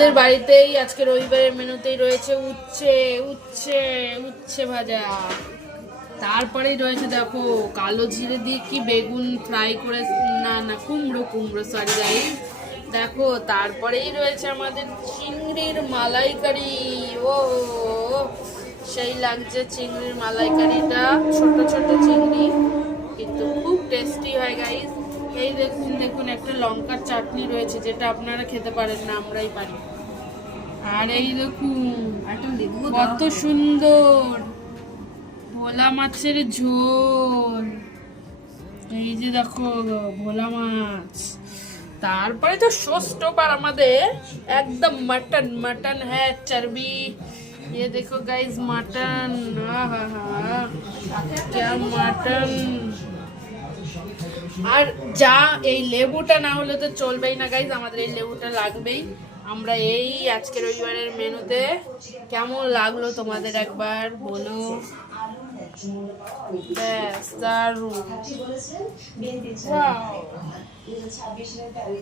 আমাদের বাড়িতেই আজকে রবিবারের মেনুতেই রয়েছে উচ্ছে উচ্ছে উচ্ছে ভাজা, তারপরেই রয়েছে দেখো কালো জিরে দিয়ে কি বেগুন ফ্রাই করে, না না কুমড়ো কুমড়ো সরি গাইস, দেখো তারপরেই রয়েছে আমাদের চিংড়ির মালাইকারি। ও সেই লাগছে চিংড়ির মালাইকারিটা, ছোট ছোট চিংড়ি কিন্তু খুব টেস্টি হয় গাইস। এই দেখুন দেখুন একটা লঙ্কার চাটনি রয়েছে যেটা আপনারা খেতে পারেন না, আমরাই পারি। আর এই দেখুন কত সুন্দর ভোলা মাছের ঝোল, এই যে দেখো ভোলা মাছ, তারপরে তো ষষ্ঠবার আমাদের একদম মটন মটন হ্যাঁ চর্বি, ये देखो गाइस मटन, क्या मटन। আর যা এই লেবুটা না হলে তো চলবেই না গাইস, আমাদের এই লেবুটা লাগবেই। আমরা এই আজকে রবিবারের মেনুতে কেমন লাগলো তোমাদের একবার বলো। ব্যাস দারুণ।